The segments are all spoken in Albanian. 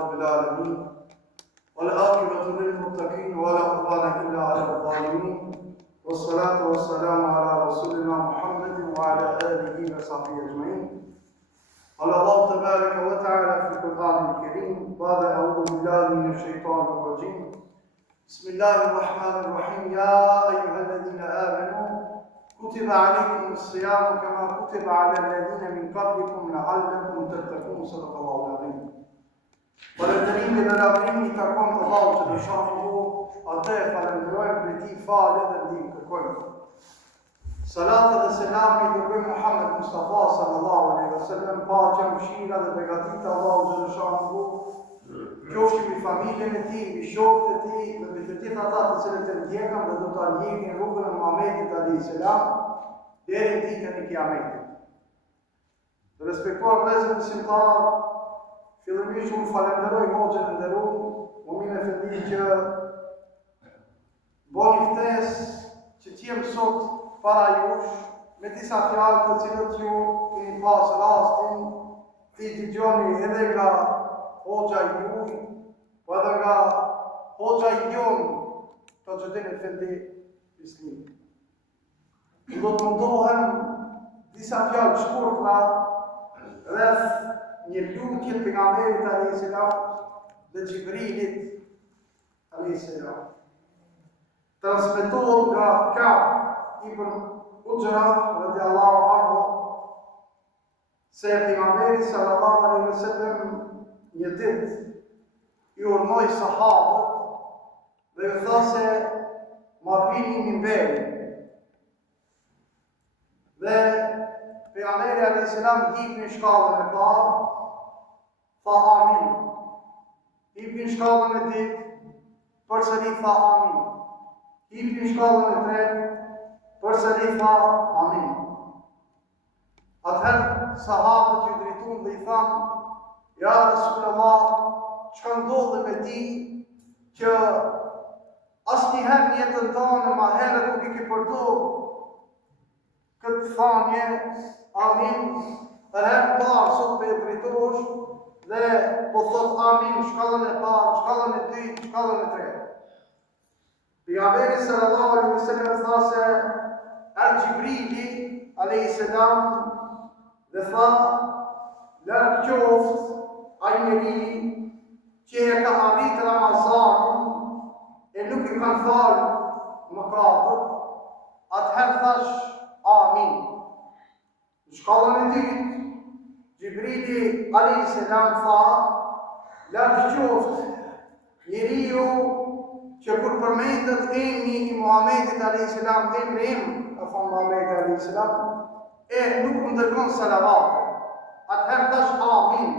رب العالمين والعاقبة للمتقين ولا عدوان إلا على الظالمين والصلاة والسلام على رسولنا محمد وعلى آله وصحبه أجمعين. قال الله تبارك وتعالى في القرآن الكريم بعد أعوذ بالله من الشيطان الرجيم بسم الله الرحمن الرحيم يا أيها الذين آمنوا كتب عليكم الصيام كما كتب على الذين من قبلكم لعلكم تتقون صدق الله العظيم. Falënderimi dhe lavdërimi i takon Allahut të dëshanëhu, atë e falenderojmë për ti falë dhe ndihmë kërkojmë. Salatë dhe selami i dërgojmë Muhammed Mustafa sallallahu alaihi wasallam, paqja, mëshira dhe begatita Allahut të dëshanëhu, qofshin mbi familjen e tij, mbi shokët e tij, dhe mbi të gjithë ata të cilët e ndjekën dhe do ta ndjekin rrugën e Muhamedit alayhis salam deri në ditën e Kiametit. Të respektuar vëllezër besimtar, fillimisht unë falenderoj hoxhën e nderuar, Mumin Efendi që boni ftesë që t'jem sot para jush me disa fjalë të cilët ju keni pas rastin t'i dëgjoni edhe nga hoxha juaj, po edhe nga hoxha jon Taxhuddin Efendi Islimi. Do të mundohem disa fjalë shkurtra rreth një lutje të pejgamberit alayhis salam dhe Xhibrilit alayhis salam. Transmetohet nga Ka'b ibn Ujra radhiyallahu anhu se pejgamberi sallallahu alaihi wasallam një ditë i urnoi sahabët dhe ju tha se ma pini minberin. Dhe pejgamberi alayhis salam hip në shkallën e parë, tha amin. Hip në shkallën e dytë, përsëri tha amin. Hip në shkallën e tretë, përsëri tha amin. Atëherë sahabët ju drejtuan dhe i thanë: Ja Rasulullah, çka ndodhi me ti që asnjëherë në jetën tonë ma herë nuk i ke përdorur këtë thanje amin, dhe herë parë sot për e drejtosh dhe po thot amin shkallën e parë, shkallën e dytë, shkallën e tretë. Pejgamberi sallallahu alaihi wasallam tha se Xhibrili alayhis salam dhe tha: larg qoftë ai njeri që e ka arritë Ramazanin e nuk i kanë falë mëkatet. Atëherë thash amin. Në shkallën e dytë, Xhibrili alayhis salam tha: larg qoftë njeriu që kur përmendet emri i Muhamedit alayhis salam, emri im, ka thënë Muhamedi alayhis salam, e nuk më dërgon salavat. Atëherë thash amin.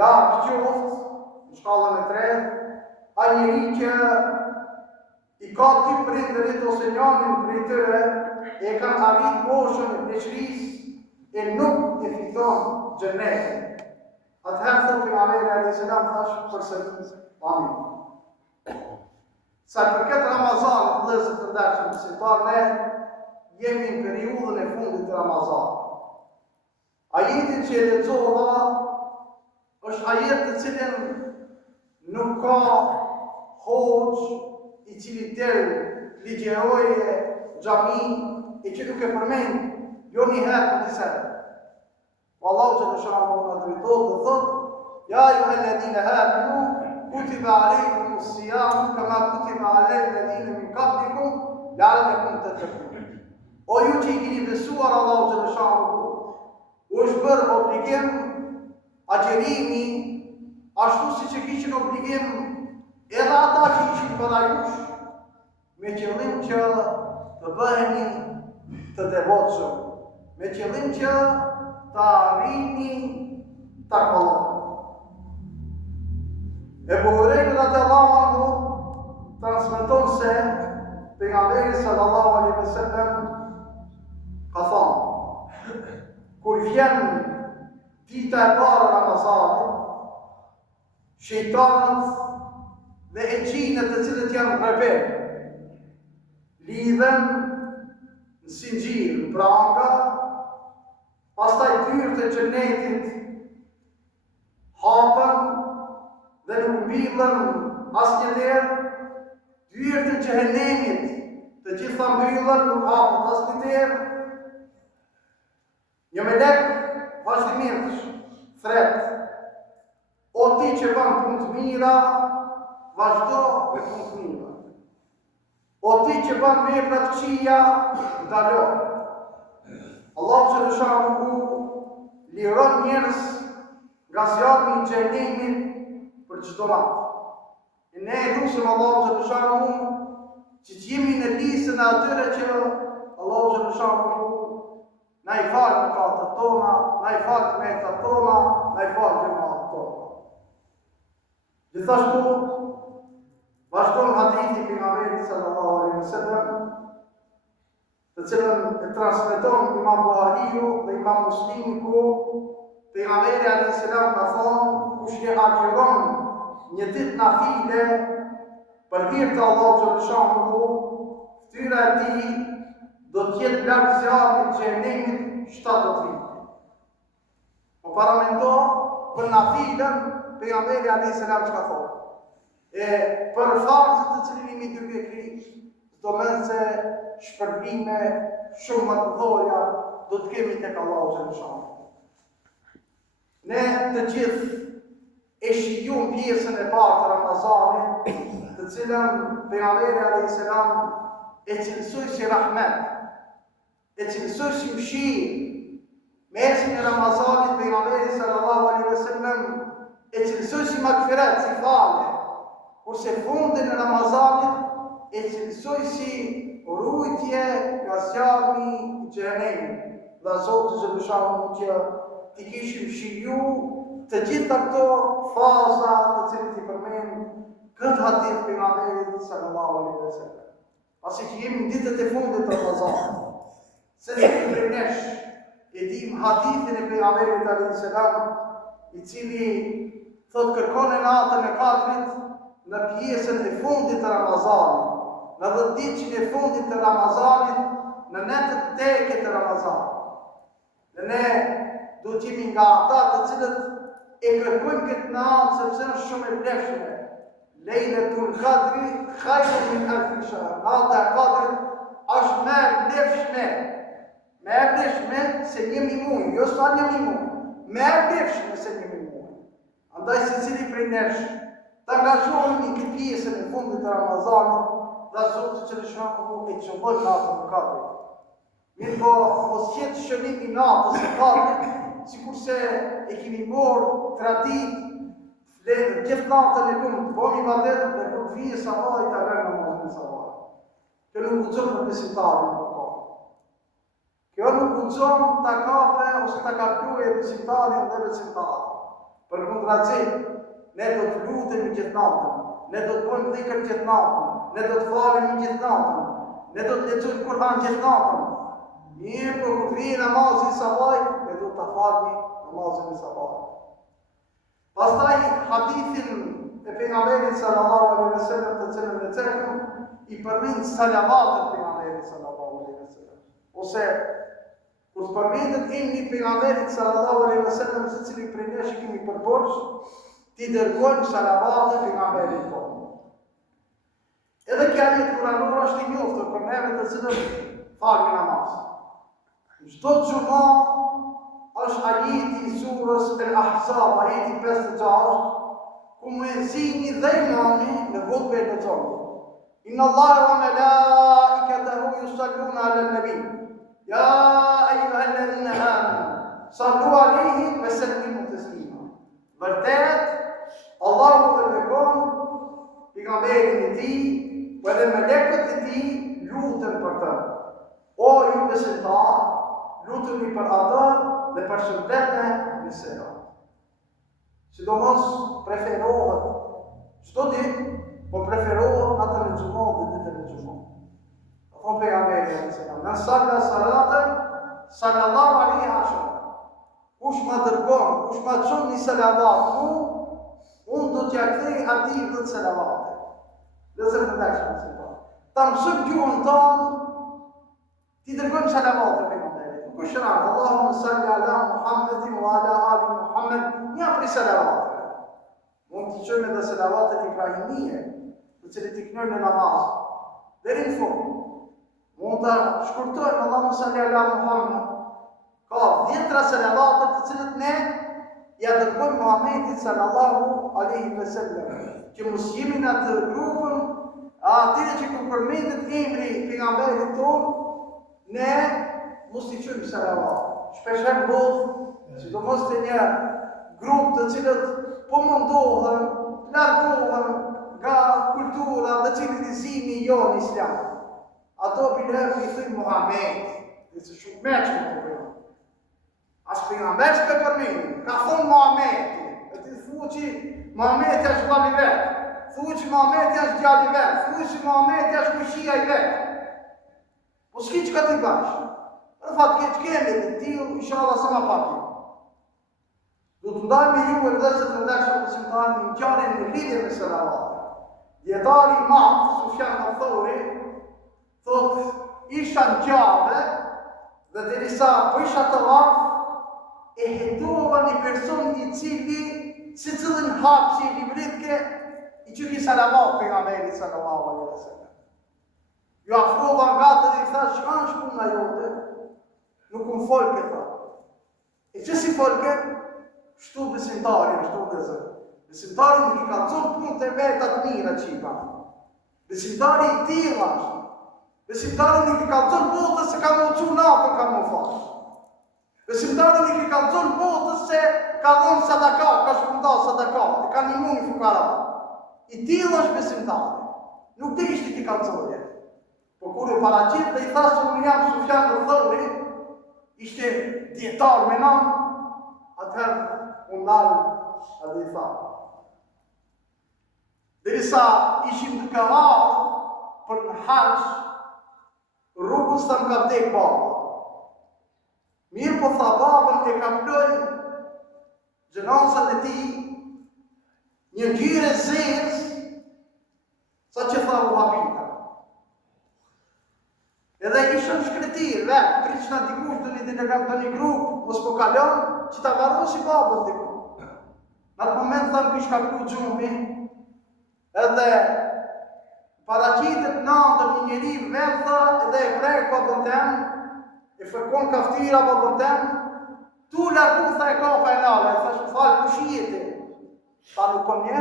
Larg qoftë, në shkallën e tretë, ai njeri që i ka dy prindërit ose njërin prej tyre e kanë arrit moshën e pleqërisë e nuk e fiton xhenetin. Atëherë thot pejgamberi alayhis salam thash përsëri amin. Sa përket Ramazanit, vëllezër të ndershëm besimtar, ne jemi në periudhën e fundit të Ramazanit. Ajetin që e lexova është ajet të cilin nuk ka hoxh i cili del ligjeroje xhami e që nuk e përmend jo një herë për disa herë. Allahu që të shamë në drejtot dhe thot: Ja ayyuhalladhina amanu kutiba alaykumus siyam kama kutiba ala alladhina min qablikum la'allakum tattaqun. O ju që i keni besuar Allahu që të shamë, u është bërë obligim agjerimi ashtu si që kishin obligim edhe ata që ishin para jush, me qëllim që të bëheni të devotshëm, me qëllim që të arrini takvallahun. Ebu Hurajra radhiyallahu anhu transmeton se pejgamberi sallallahu alaihi wasallam ka thënë: kur vjen dita e parë e Ramazanit, shejtanët dhe e gjinët të cilët janë rebel lidhen në sinxhir, në pranga, pastaj dyert e xhenetit hapen mbillën asnjë derë, dyert e xhehenemit, të gjitha mbyllen, nuk hapet asnjë derë. Një melek vazhdimisht thret: o ti që bën punë të mira, vazhdo me punë të mira. O ti që bën vepra të këqija, ndalo. Allahu xhaleshahu liron njerëz nga zjarri i xhenemit për çdo natë. E ne lutim Allahu xhaleshahu që të jemi në listën e atyre që Allahu xhaleshahu na i falë mëkatet tona, na i falë tmerrat tona, na i falë gjëmat tona. Gjithashtu, vazhdon hadithi pejgamberit sallallahu alaihi wasallam, të cilën e transmeton Imam Buhariu dhe Imam Muslimi, ku pejgamberi alayhis salam ka thonë: kush e agjiron një ditë nafile për hir të Allahut xhaleshahu, fytyra e tij do të jetë larg zjarrit të xhenemit 70 vite. Po paramendo për nafilën, pejgamberi alayhis salam çka thonë? E për farzët të cilin imi duke krish, do mënë se shpërbime shumë më të dhoja do të kemi tek Allahu xhaleshahu. Ne të gjithë e shijum pjesën e parë të Ramazanit, të cilën pejgamberi alayhis salam e cilësoi si rahmet, e cilësoi si mëshirë. Mesin e Ramazanit pejgamberi sallallahu alaihi wasallam e cilësoi si magfiret, si falje. Kurse fundin e Ramazanit e cilësoi si rujtje nga zjarri i xhenemit. Dhe Zoti xhaleshahu që ti kishim shiju të gjitha këto faza të cilit i përmend këtë hadith pejgamberit sallallahu alaihi wasallam. Pasi që jemi në ditët e fundit të Ramazanit, se prej nesh e dim hadithin e pejgamberit alayhis salam, i cili thot kërkon e natën e katërt në pjesën e fundit të Ramazanit, në 10 ditën e fundit të Ramazanit, në netët teke të Ramazanit. Dhe ne do të jemi nga ata të cilët e kërkojmë këtë natë sepse është shumë e vlefshme. Lejletul Qadri khairun min alfi shahr. Nata e Qadrit është më e vlefshme. Më e vlefshme se 1.000 muaj, jo sa 1.000 muaj. Më e vlefshme se 1.000 muaj. Andaj secili prej nesh të angazhohemi në këtë pjesën e fundit të Ramazanit, dhe Zoti xhaleshahu e çon natën e Qadrit. Mirë po, mos jetë shënimi i natës së Qadrit, sikurse e kemi marrë traditë gjithë natën e lumë të bëmi ibadet dhe kur të vijë sabah i ta lënë namazin e sabahit. Kjo nuk guxon për besimtarin në kohë. Kjo nuk guxon ta kape ose ta kapluajë besimtarin dhe besimtarin. Përkundrazi, ne do të lutemi gjithë natën, ne do të bëjmë dhikr gjithë natën, ne do të falemi gjithë natën, ne do të lexojmë Kur'an gjithë natën. Mirë, por kur vijë namazi i sabahit, ne do ta falemi namazin e sabahit. Pastaj hadithin e pejgamberit sallallahu alaihi wasallam të cilën e cekëm, i përmend salavatet pejgamberit sallallahu alaihi wasallam. Ose kur të përmendet emri i pejgamberit sallallahu alaihi wasallam, secili prej nesh kemi përborx ti dërgojmë salavatet pejgamberit tonë. Edhe kjo ajet kuranore është i njohur për neve të cilët falmi namaz. Çdo xumë është ajeti i surës El-Ahzab, ajeti 56, ku muezini dhe imami në hutbe e lexon: Inna Allaha wa malaikatahu yusalluna 'alan nabi. Ya ayyuhalladhina amanu sallu 'alayhi wa sallimu taslima. Vërtet, Allahu dërgon pejgamberin e tij, dhe melekët e tij lutën për të. O ju besimtarë, lutuni për atë dhe për shëndetën në selam. Sidomos preferohet çdo ditë, po preferohet natën e xumës dhe ditën e xumës. Thonë pejgamberi alayhis salam: "Man salla salatan sallallahu alaihi ashar." Kush ma dërgon, kush ma çon një salavat, unë do t'ja kthej atij 10 salavate. Nëse të dashur se po. Ta mësoj gjuhën tonë, ti dërgojmë salavate pejgamberit. Nuk është rëndë, Allahumma salli ala Muhammedin wa ala ali Muhammed, një prej salavate. Mund t'i qojmë edhe me selavatet ibrahimie, të cilët i knojnë në namaz. Deri në fund. Mund të shkurtojmë Allahu salli ala Muhammed. Ka 10 selavatet të cilët ne ja dërgojmë Muhammedit sallallahu alaihi wasallam, që mos jemi në atë grupën atyre që kur përmendet emri pejgamberit tonë, ne mos i quajmë selavat. Shpeshherë ndodh, sidomos te një grup të cilët po mundohen, largohen nga kultura dhe civilizimi jonë islam. Ato bilër i thënë Muhammed, dhe se shumë meqë në të përgjën. As pejgamber s'pe përmeni, ka thonë Muhammed, e ti thu që Muhammed është vllavi vetë, thu që Muhammed është djali vetë, thu që Muhammed është kushia i vetë. Po s'ki që ka t'i bashkë. Në fatë që kemi të t'il, inshallah sa ma paki. Do të ndajme ju e vëzët të ndeshëm të simtarë një njarin në lidhje me selavatë. Djetari madh, Sufjan al-Thauri, thot, isha në gjave dhe derisa po isha të lafë, e hetova një person i cili, si cilën hapë që i libritke, i që ki salavat për nga meri sallallahu alaihi wasallam. Ju afrova nga të dhe i tha, shka në shpuna jote, nuk unë folke, tha. E që si folke? Shtu besimtari, shtu dhe zë. Besimtari nuk i ka zonë punë të vetat mira që i ka. Besimtari i tila është. Besimtari nuk i ka zonë botës se ka më uqu natën ka më fashë. Besimtari nuk i ka zonë botës se ka dhonë sadaka, ka shpunda sadaka, ka një mund i fukara. I tila është besimtari. Nuk të ishti ti ka zonë. Po kur u paraqit dhe i thasë unë jam Sufjan al-Thauri, ishte djetar me namë, atëherë unë dalë edhe i tha. Derisa ishim duke ardhur për në haqë, rrugës të më ka vdek baba. Mirë po tha babën e kam loj gjenasat e ti një ngjyrë zezë, sa që tha u habita. Edhe ishën shkretirë, vetë, priqna dikush të një delegat të një grupë, mos po kalon, që ta varosi babën dikush. Në atë moment thamë kishka kru gjumi, edhe paraqitet natën një njeri vetha edhe e prek babën temë, e fërkon kaftira babën temë, tu largu tha e kapa e nale, e thash falë kushijeti. Tha nuk po nje?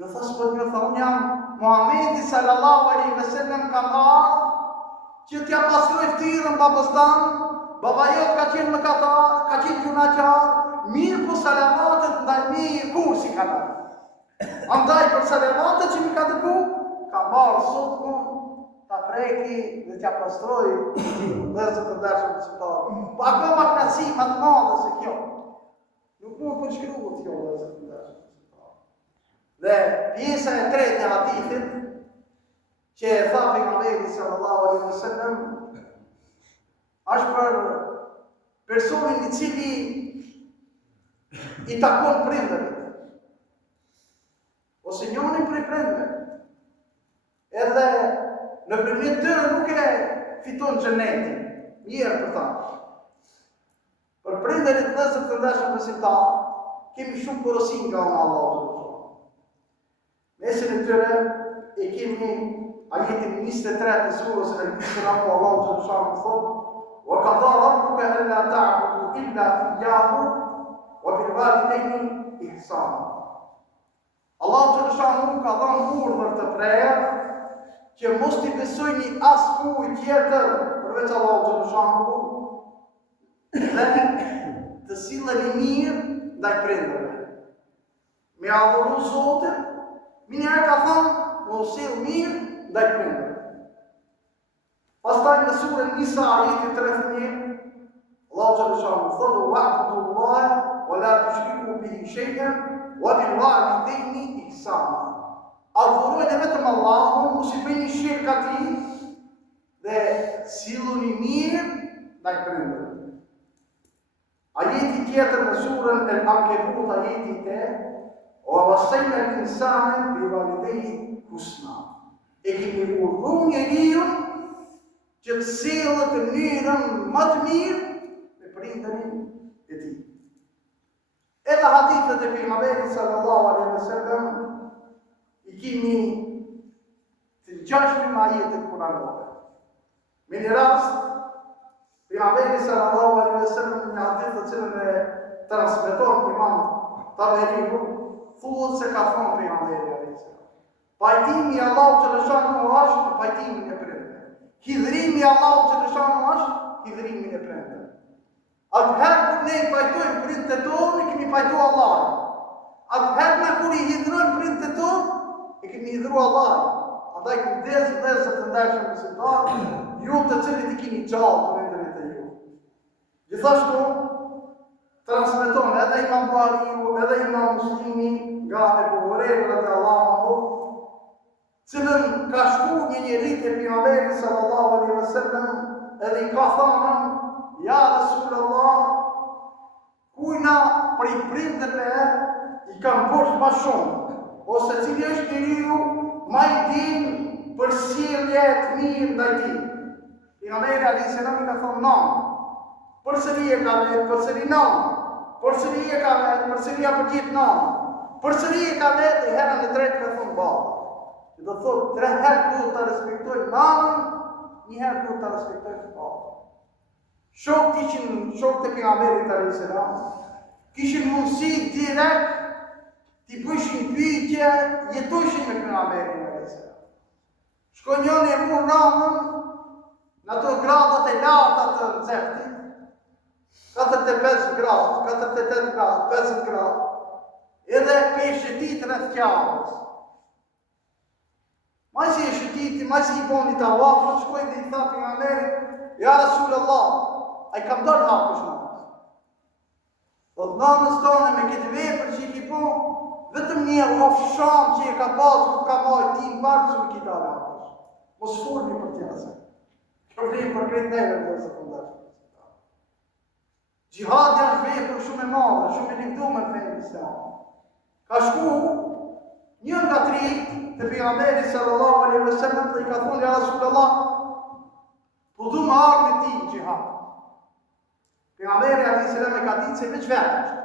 Jo tha s'po nje, tha unë jam Muhammedi sallallahu alaihi wasallam ka ardhë, që t'ja pastroj ftyrën babës tanë, baba jot ka qenë mëkatar, ka qenë gjunaqar, mirë po salavatet ndaj mirë kur si ka nërë. Andaj për salavatet që mi ka të ku, ka marë sot mund, ta preki dhe t'ja pastroj dhe zë të ndërshëm të qëtarë. Po akoma knasi më të madhe se kjo. Nuk mund përshkruhet kjo dhe zë të ndërshëm të qëtarë. Dhe pjesa e tretë e hadithit, që e tha pejgamberi sallallahu alaihi wasallam, është për personin i cili i takon prindërit, ose njënin prej prindëve. Edhe në përmjet tërë nuk e fiton xhenetin, mirë për ta. Për prindërit dhe zë të ndeshëm besimtar, kemi shumë porosin nga Allahu. Mesin e tyre e kemi ajetin 23 të surës Al-Isra ku Allahu subhanahu thot: "Wa qada rabbuka alla ta'budu illa iyyahu wa bil walidayni ihsana." Allahu subhanahu ka dhënë urdhër të prerë që mos t'i besojni askujt tjetër përveç Allahu subhanahu dhe të silleni mirë ndaj prindërve. Me adhuru Zotin, minjarë ka thënë, mos sill mirë ndaj prindërve. Pastaj në surën Nisa ajeti 31, Allahu subhanahu thotë: "Wa'budu Allaha wa la tushriku bihi shay'an wa bil walidayni ihsana." Adhurojeni vetëm Allahun, mos i bëni shirk atij dhe silluni mirë ndaj prindërve. Ajeti tjetër në surën Al-Ankebut ajeti 8, "Wa wassayna al-insana bi walidayhi husna." E kemi urdhëruar njeriu që të sillet në mënyrën më të mirë me prindërin e tij. Edhe hadithet e pejgamberit sallallahu sallallahu alaihi wasallam i kimi të 6.000 ajete kuranore. Me një rast, pejgamberi sallallahu alaihi wasallam në një hadith të cilën e transmeton Imam Taberiu, thuhet se ka thonë pejgamberi alaihi salam: pajtimi i Allahut xhaleshanu është pajtimi i prindërve. Hidhrimi i Allahut xhaleshanu është hidhrimi i prindërve. Atëherë kur ne i pajtojmë prindët tonë, i kemi pajtu Allahun. Atëherë na kur i hidhrojmë prindët tonë, i kemi hidhru Allahun. Andaj kujdes vëllezër të ndershëm besimtarë, ju të cilët i keni gjallë prindërit e ju. Gjithashtu transmeton edhe Imam Buhariu, edhe Imam Muslimi nga Ebu Hurajra radhiyallahu anhu, cilën ka shku një njeri te pejgamberi sallallahu alaihi wasallam edhe i ka thënë: ja Rasulullah, kujna prej prindërve i kam bosh ma shumë, ose cili është njeriu ma i din për sjellje të mirë ndaj tij. Pejgamberi alaihi salam i ka thonë: non, përsëri e ka vetë, përsëri non, përsëri e ka vetë, përsëri apo gjithë non, përsëri e ka vetë, e herën e tretë ka thonë baba. Do të thotë 3 herë duhet ta respektojmë nanën, 1 herë duhet ta respektojmë babën. Shokët e pejgamberit alayhis salam kishin mundësi direkt t'i bëshin pyetje, jetojshin me pejgamberin alayhis salam. Shkon njëri e mur namën në ato gradat e larta të nxehtit, 45 gradë, 48 gradë, 50 gradë, edhe pe shëtit rreth qafës. Masi e shëtiti, masi i boni të avafë, shkoj dhe i tha pejgamberit: ja Rasulullah, a i kam dalë hapësh namaz. Do të namaz tonë me këtë vepër që i ki po, vetëm një ofsham që i ka pasur, ka marrë ti në barë që me ki dalë hapësh. Mos furni për tjera se. Kjo vrim për kretë neve në se fundashtë. Gjihadi është vepër shumë e madhe, shumë e lindhume në fejnë islam. Ka shku një nga 3 të pejgamberi sallallahu alaihi wasallam dhe i ka thonë: ja Rasulullah, po du më ardhë me ti në gjihad. Pejgamberi alayhis salam e ka ditë se veç vetë është.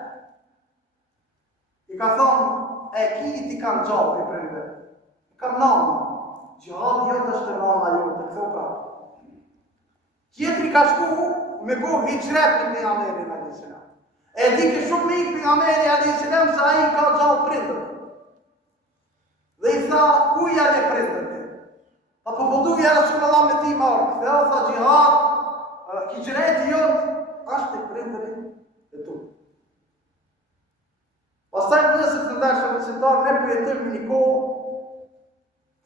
I ka thonë: e ki ti kanë gjallë për prindë. Kam namë. Gjihadi jote është të nama jote, të këtho prapë. Tjetri ka shku me bo hijret në pejgamberin alayhis salam. E di ke shumë mirë pejgamberi alayhis salam se ai ka gjallë prindër. Dhe i tha: ku janë e prindërit? Apo po duja Rasulullah me ti marrë. Ktheu tha: gjihad, hijreti jote është të prindërit e tu. Pastaj vëllezër të ndershëm besimtarë, ne po jetojmë një kohë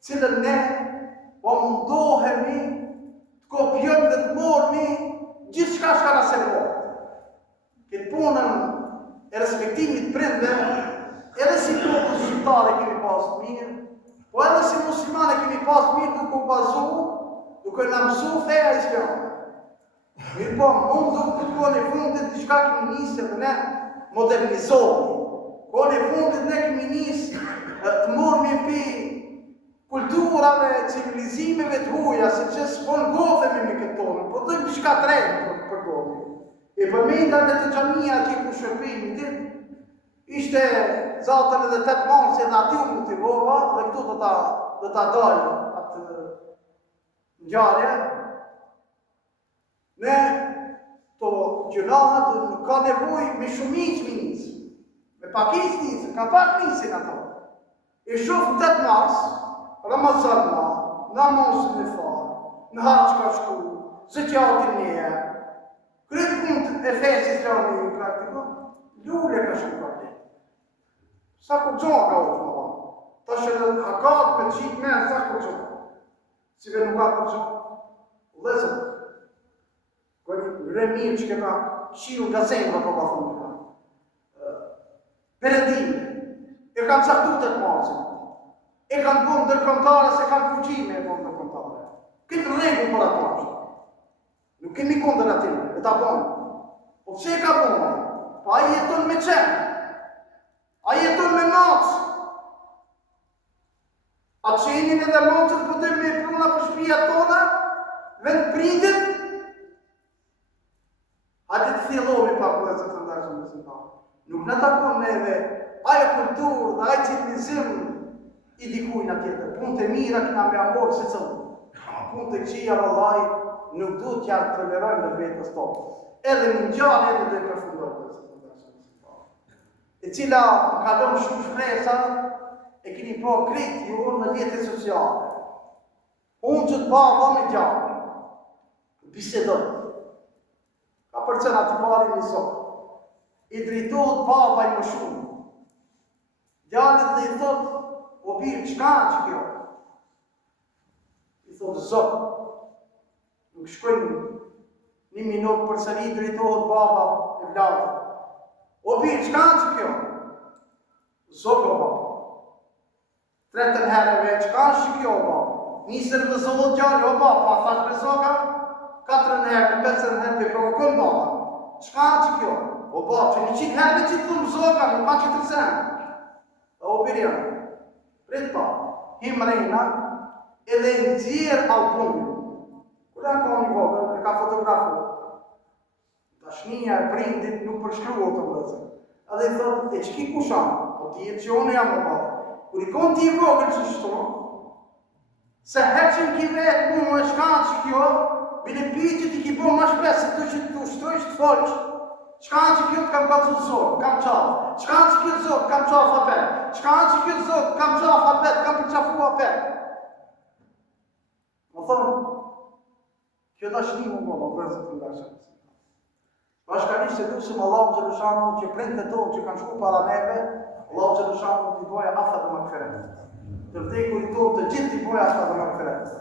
cilën ne po mundohemi të kopjojmë dhe të morrni gjithçka që na servohet. Këtë punën e respektimit prindërve, edhe si popull shqiptare kemi pas mirë, po edhe si muslimane kemi pas mirë duke u bazu, duke na mësu feja islame. Mirë po, mund duke këtë kohën e fundit diçka kemi nisë dhe ne modernizohemi. Kohën e fundit ne kemi nisë të morrmi pi kulturave, civilizimeve të huaja, se që s'po ngothemi me këtë tonë, po dojmë diçka të re për domi. E përmendat e të xhamia që ku shërbimi ditë, ishte zatën edhe 8 marsi edhe ati u motivova dhe këtu do ta dalë atë ngjarje. Ne to gjërat nuk ka nevojë me shumicë minis. Me pakicë nisë, ka pak nisin ato. E shoh 8 mars, Ramazan, namazin e farë, në haqë ka shku, zëqatin një, këtë punë e fesë islami në praktikon, lule ka shku për të. Sa ku gjohë ka u të më ba. Ta shë në hakat me qitë me, sa ku gjohë. Si ve nuk ka ku gjohë. Lezëm, kërë remirë që këta qiu nga zemë, po ka thonë këta. Perendime, e kanë caktu të marësin. E kanë bëmë dërkomtare se kanë fuqime e bëmë dërkomtare. Këtë regu për ato është. Nuk kemi kondër atyre, e ta bëmë. Po pëse e ka bëmë? Pa a jeton me qenë. A jeton me macë. A qenin edhe macët pëtëm me pruna për shpia tona, vend prindit. Hajde të thjellovi pa përëzër të ndashëm në sëndarë. Nuk në takon neve ajo kulturë dhe ajo civilizim i dikujnë atjetër. Punë të mira këna me amor si cëllë. Punë të këqija vëllai nuk du t'ja tolerojnë në vetës tonë. Edhe në gjallë edhe dhe përfundojnë. E cila më kalon shumë shpresa e kini po kritë ju në jetën sociale. Unë që të baba me gjallë, bisedoj. Ka përcen ati pari një sot. I drejtohet baba i më shumë. Gjallit dhe i thot, o birë, qka që kjo? I thot, zot, nuk shkojnë një minutë për sëri i drejtohet baba e vladë. O birë, qka që kjo? Zot, o baba. Tretën herëve, qka që kjo, o baba? Nisër dhe zohët gjallë, o baba, pa thash me zoga, 4 herë, 5 herë, për provokon baba. Qka që kjo? O baba, që 100 herë që të thumë zoga, nuk ka që të rësenë. O birja, prit pa, him rejna, edhe nëzirë albumin. Kura ka një vogël, e ka fotografu. Dashnia e prindit nuk përshkrua të vëzë. Edhe i thot, e që ki kushan? Po ti e që unë jam o baba. Kur i kon ti i vogël që shto, se heqin ki vetë mu e shka që kjo, bile pitit i ki bo ma shpesë, të që të ushtojsh të folqë. Qka që kjo të kam kacu zorë, kam qafë. Qka që kjo të zorë, kam qafë apet. Qka që kjo të zorë, kam qafë apet, kam përqafu apet. Më thonë, kjo da shnimu më vëzë të nga shëtë. Bashkarisht se lusim Allahu Gjelushanu që prindët tonë që kanë shku para neve, Allahu Gjelushanu t'i boja afa dhe makferet. Të vdekurit tonë të gjithë t'i boja afa dhe makferet.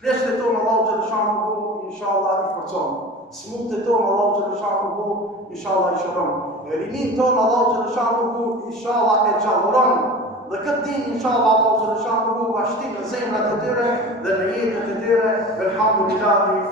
Pleshtet tonë Allahu Gjelushanu bu, inshallah i forconë. Smutët tonë Allahu Gjelushanu bu, inshallah i shëronë. Rimin tonë Allahu Gjelushanu bu, inshallah e gjallëronë. Dhe këtë din, inshallah Allahu Gjelushanu bu, vashtim në zemrat të tyre dhe në jetët të tyre. Elhamdulillahi.